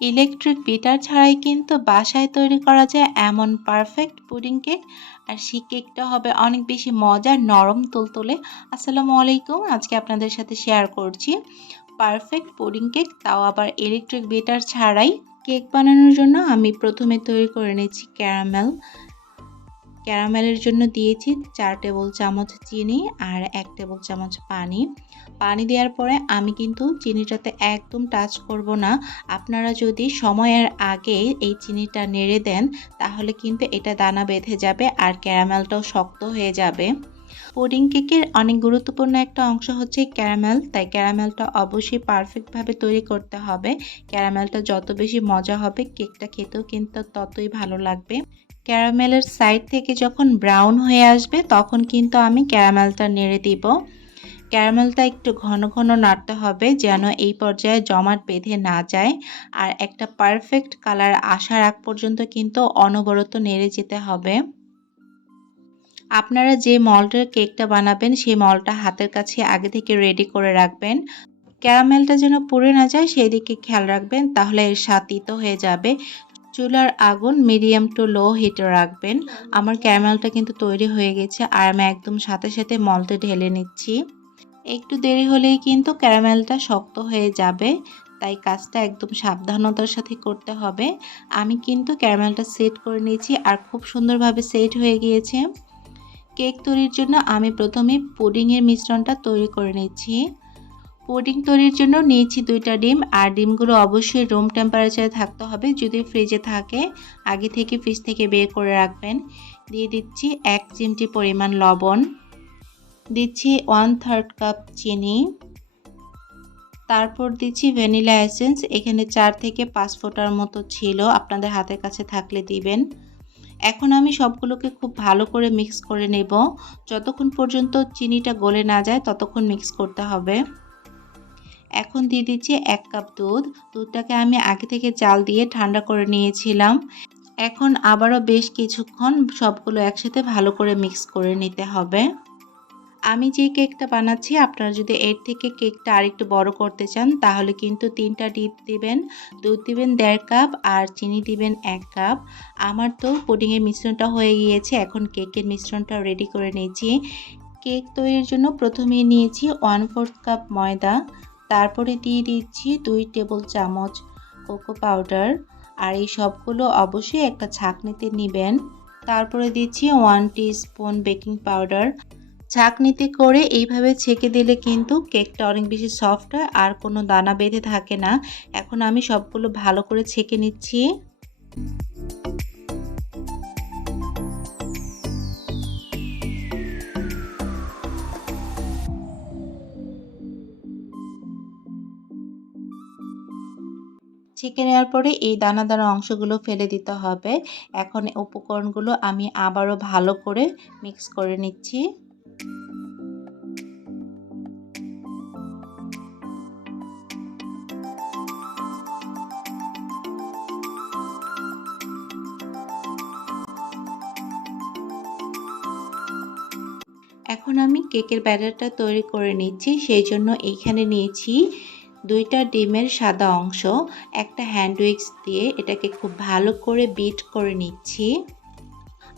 Electric bitter ছাড়াই কিন্তু বাসায় তৈরি করা যায় এমন পারফেক্ট পুডিং কেক। আর সেই কেকটা হবে অনেক বেশি মজার নরম, তুলতুলে। আসসালামু আলাইকুম, আজকে আপনাদের সাথে শেয়ার করছি পারফেক্ট পুডিং কেক, তাও আবার ইলেকট্রিক বিটার ছাড়াই। কেক বানানোর জন্য আমি প্রথমে তৈরি করে নিয়েছি ক্যারামেল। ক্যারামেলের জন্য দিয়েছি চার টেবিল চামচ চিনি আর এক টেবিল চামচ পানি। পানি দেওয়ার পরে আমি কিন্তু চিনিটাতে একদম টাচ করব না। আপনারা যদি সময়ের আগে এই চিনিটা নেড়ে দেন, তাহলে কিন্তু এটা দানা বেঁধে যাবে আর ক্যারামেলটাও শক্ত হয়ে যাবে। পুডিং কেকের অনেক গুরুত্বপূর্ণ একটা অংশ হচ্ছে ক্যারামেল, তাই ক্যারামেলটা অবশ্যই পারফেক্টভাবে তৈরি করতে হবে। ক্যারামেলটা যত বেশি মজা হবে, কেকটা খেতেও কিন্তু ততই ভালো লাগবে। ক্যারামেলের সাইড থেকে যখন ব্রাউন হয়ে আসবে, তখন কিন্তু আমি ক্যারামেলটা নেড়ে দিব। ক্যারামেলটা একটু ঘন ঘন নাড়তে হবে যেন এই পর্যায়ে জমাট বেঁধে না যায়। আর একটা পারফেক্ট কালার আসার আগ পর্যন্ত কিন্তু অনবরত নেড়ে যেতে হবে। আপনারা যে মলটার কেকটা বানাবেন, সেই মলটা হাতের কাছে আগে থেকে রেডি করে রাখবেন। ক্যারামেলটা যেন পুড়ে না যায়, সেই দিকে খেয়াল রাখবেন, তাহলে এর স্বাদ হয়ে যাবে। চুলার আগুন মিডিয়াম টু লো হিটে রাখবেন। আমার ক্যারামেলটা কিন্তু তৈরি হয়ে গেছে আর আমি একদম সাথে সাথে মলতে ঢেলে নিচ্ছি। একটু দেরি হলেই কিন্তু ক্যারামেলটা শক্ত হয়ে যাবে, তাই কাজটা একদম সাবধানতার সাথে করতে হবে। আমি কিন্তু ক্যারামেলটা সেট করে নিয়েছি আর খুব সুন্দরভাবে সেট হয়ে গিয়েছে। কেক তৈরির জন্য আমি প্রথমে পুডিংয়ের মিশ্রণটা তৈরি করে নিচ্ছি। পুডিং তৈরির জন্য নিয়েছি দুইটা ডিম, আর ডিমগুলো অবশ্যই রুম টেম্পারেচারে থাকতে হবে। যদি ফ্রিজে থাকে, আগে থেকে ফ্রিজ থেকে বের করে রাখবেন। দিয়ে দিচ্ছি এক চিমটি পরিমাণ লবণ। দিচ্ছি ওয়ান থার্ড কাপ চিনি। তারপর দিচ্ছি ভ্যানিলা এসেন্স এখানে চার থেকে পাঁচ ফোটার মতো ছিল, আপনাদের হাতের কাছে থাকলে দিবেন। এখন আমি সবগুলোকে খুব ভালো করে মিক্স করে নেব। যতক্ষণ পর্যন্ত চিনিটা গলে না যায়, ততক্ষণ মিক্স করতে হবে। এখন দিয়ে দিচ্ছি এক কাপ দুধ। দুধটাকে আমি আগে থেকে চাল দিয়ে ঠান্ডা করে নিয়েছিলাম। এখন আবারও বেশ কিছুক্ষণ সবগুলো একসাথে ভালো করে মিক্স করে নিতে হবে। আমি যে কেকটা বানাচ্ছি, আপনারা যদি এর থেকে কেকটা আরেকটু বড় করতে চান, তাহলে কিন্তু তিনটা ডিপ দিবেন। দুধ দিবেন দেড় কাপ আর চিনি দিবেন এক কাপ। আমার তো পুডিংয়ের মিশ্রণটা হয়ে গিয়েছে, এখন কেকের মিশ্রণটা রেডি করে নিয়েছি কেক তৈরির জন্য প্রথমে নিয়েছি ওয়ান ফোর্থ কাপ ময়দা। তারপরে দিয়ে দিচ্ছি দুই টেবিল চামচ কোকো পাউডার আর এই সবগুলো অবশ্যই একটা ছাঁকনিতে নেবেন। তারপরে দিচ্ছি ওয়ান স্পুন বেকিং পাউডার। ছাঁকনিতে করে এইভাবে ছেঁকে দিলে কিন্তু কেকটা অনেক বেশি সফট হয় আর কোনো দানা বেঁধে থাকে না। এখন আমি সবগুলো ভালো করে ছেঁকে নিচ্ছি। ছেঁকে নেওয়ার পরে এই দানা দানা অংশগুলো ফেলে দিতে হবে। এখন উপকরণগুলো আমি আবারও ভালো করে মিক্স করে নিচ্ছি। এখন আমি কেকের ব্যাটারটা তৈরি করে নিচ্ছি, সেই জন্য এইখানে নিয়েছি দুইটা ডিমের সাদা অংশ, একটা হ্যান্ড উইক্স দিয়ে এটাকে খুব ভালো করে বিট করে নিচ্ছি।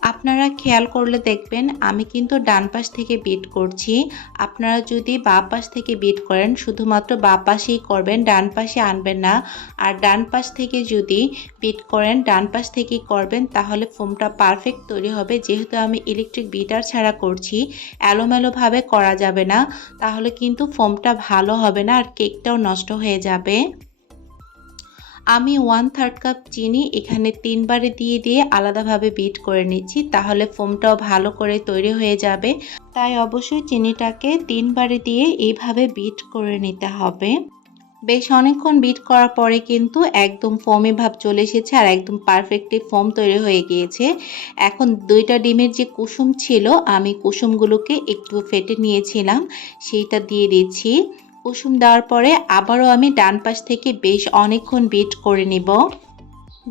আপনারা খেয়াল করলে দেখবেন, আমি কিন্তু ডান পাশ থেকে বিট করছি। আপনারা যদি বাঁ পাশ থেকে বিট করেন, শুধুমাত্র বাঁ পাশেই করবেন, ডান পাশে আনবেন না। আর ডান পাশ থেকে যদি বিট করেন, ডান পাশ থেকেই করবেন, তাহলে ফোমটা পারফেক্ট তৈরি হবে। যেহেতু আমি ইলেকট্রিক বিটার ছাড়া করছি, এলোমেলোভাবে করা যাবে না। তাহলে কিন্তু ফোমটা ভালো হবে না আর কেকটাও নষ্ট হয়ে যাবে। আমি ওয়ান থার্ড কাপ চিনি এখানে তিনবারে দিয়ে দিয়ে আলাদাভাবে বিট করে নিচ্ছি, তাহলে ফোমটাও ভালো করে তৈরি হয়ে যাবে। তাই অবশ্যই চিনিটাকে তিনবারে দিয়ে এইভাবে বিট করে নিতে হবে। বেশ অনেকক্ষণ বিট করার পরে কিন্তু একদম ফোমে ভাব চলে এসেছে আর একদম পারফেক্টলি ফোম তৈরি হয়ে গিয়েছে। এখন দুইটা ডিমের যে কুসুম ছিল, আমি কুসুমগুলোকে একটু ফেটে নিয়েছিলাম, সেইটা দিয়ে দিচ্ছি। কুসুম দেওয়ার পরে আবারও আমি ডান পাশ থেকে বেশ অনেকক্ষণ বিট করে নিব।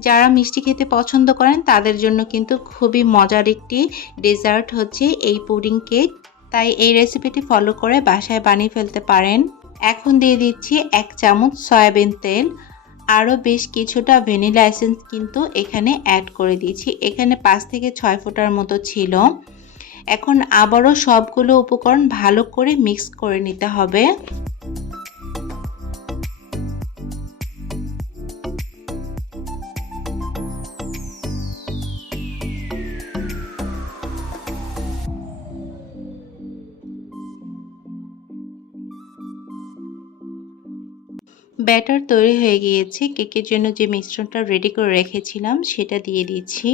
যারা মিষ্টি খেতে পছন্দ করেন, তাদের জন্য কিন্তু খুবই মজার একটি ডেজার্ট হচ্ছে এই পুডিং কেক। তাই এই রেসিপিটি ফলো করে বাসায় বানিয়ে ফেলতে পারেন। এখন দিয়ে দিচ্ছি এক চামচ সয়াবিন তেল। আরও বেশ কিছুটা ভ্যানিলা এসেন্স কিন্তু এখানে অ্যাড করে দিয়েছি। এখানে পাঁচ থেকে ছয় ফোঁটার মতো ছিল। এখন আবারও সবগুলো উপকরণ ভালো করে মিক্স করে নিতে হবে। ব্যাটার তৈরি হয়ে গিয়েছে। কেকের জন্য যে মিশ্রণটা রেডি করে রেখেছিলাম, সেটা দিয়ে দিচ্ছি।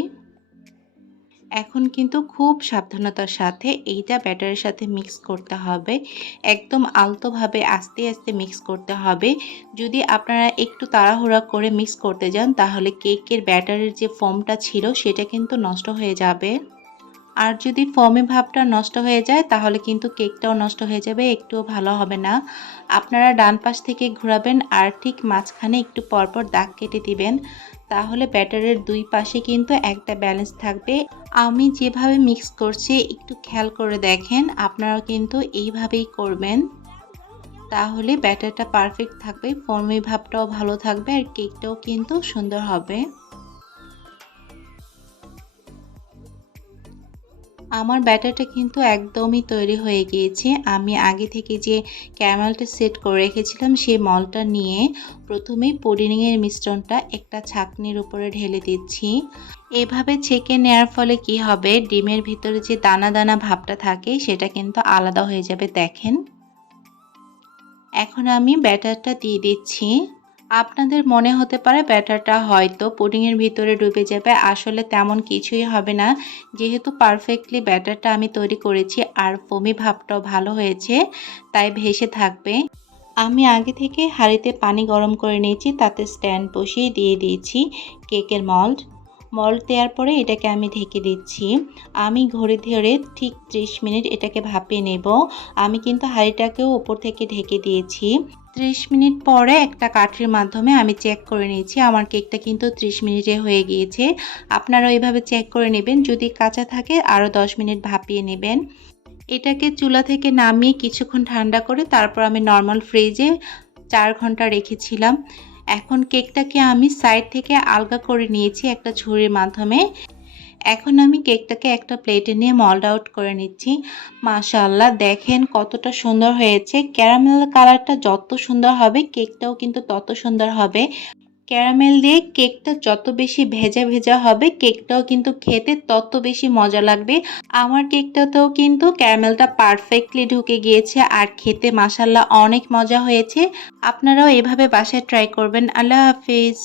এখন কিন্তু খুব সাবধানতার সাথে এইটা ব্যাটারের সাথে মিক্স করতে হবে। একদম আলতোভাবে আস্তে আস্তে মিক্স করতে হবে। যদি আপনারা একটু তাড়াহুড়া করে মিক্স করতে যান, তাহলে কেকের ব্যাটারের যে ফর্মটা ছিল, সেটা কিন্তু নষ্ট হয়ে যাবে। আর যদি ফর্মে ভাবটা নষ্ট হয়ে যায়, তাহলে কিন্তু কেকটাও নষ্ট হয়ে যাবে, একটুও ভালো হবে না। আপনারা ডান পাশ থেকে ঘোরাবেন আর ঠিক মাঝখানে একটু পরপর দাগ কেটে দিবেন। তাহলে ব্যাটারের দুই পাশে কিন্তু একটা ব্যালেন্স থাকবে। আমি যেভাবে মিক্স করছি, একটু খেয়াল করে দেখেন আপনারা কিন্তু এইভাবেই করবেন। তাহলে ব্যাটারটা পারফেক্ট থাকবে, ফর্মি ভাবটাও ভালো থাকবে আর কেকটাও কিন্তু সুন্দর হবে। আমার ব্যাটারটা কিন্তু একদমই তৈরি হয়ে গিয়েছে। আমি আগে থেকে যে ক্যারামেলটা সেট করে রেখেছিলাম, সেই মলটা নিয়ে প্রথমেই পুডিংয়ের মিশ্রণটা একটা ছাকনির উপরে ঢেলে দিচ্ছি। এভাবে ছেঁকে নেওয়ার ফলে কি হবে? ডিমের ভিতরে যে দানা দানা ভাবটা থাকে, সেটা কিন্তু আলাদা হয়ে যাবে, দেখেন। এখন আমি ব্যাটারটা দিয়ে দিচ্ছি। আপনাদের মনে হতে পারে ব্যাটারটা হয়তো পুডিংয়ের ভিতরে ডুবে যাবে, আসলে তেমন কিছুই হবে না। যেহেতু পারফেক্টলি ব্যাটারটা আমি তৈরি করেছি আর ফমি ভাবটাও ভালো হয়েছে, তাই ভেসে থাকবে। আমি আগে থেকে হাঁড়িতে পানি গরম করে নিয়েছি, তাতে স্ট্যান্ড বসিয়ে দিয়ে দিয়েছি কেকের মল্ড মল্ড দেওয়ার পরে এটাকে আমি ঢেকে দিচ্ছি। আমি ঘড়ি ধরে ঠিক ত্রিশ মিনিট এটাকে ভাপিয়ে নেব। আমি কিন্তু হাঁড়িটাকেও উপর থেকে ঢেকে দিয়েছি। ত্রিশ মিনিট পরে একটা কাঠির মাধ্যমে আমি চেক করে নিয়েছি। আমার কেকটা কিন্তু ত্রিশ মিনিটে হয়ে গিয়েছে। আপনারা এইভাবে চেক করে নেবেন। যদি কাঁচা থাকে, আরও দশ মিনিট ভাপিয়ে নেবেন। এটাকে চুলা থেকে নামিয়ে কিছুক্ষণ ঠান্ডা করে তারপর আমি নর্মাল ফ্রিজে চার ঘণ্টা রেখেছিলাম। এখন কেকটাকে আমি সাইড থেকে আলগা করে নিয়েছি একটা ছুরির মাধ্যমে। এখন আমি কেকটাকে একটা প্লেটে নিয়ে মল্ড আউট করে নিচ্ছি। মাশাল্লাহ দেখেন কতটা সুন্দর হয়েছে। ক্যারামেল কালারটা যত সুন্দর হবে, কেকটাও কিন্তু তত সুন্দর হবে। ক্যারামেল দিয়ে কেকটা যত বেশি ভেজা ভেজা হবে, কেকটাও কিন্তু খেতে তত বেশি মজা লাগবে। আমার কেকটাতেও কিন্তু ক্যারামেলটা পারফেক্টলি ঢুকে গিয়েছে আর খেতে মাসাল্লাহ অনেক মজা হয়েছে। আপনারাও এভাবে বাসায় ট্রাই করবেন। আল্লাহ হাফিজ।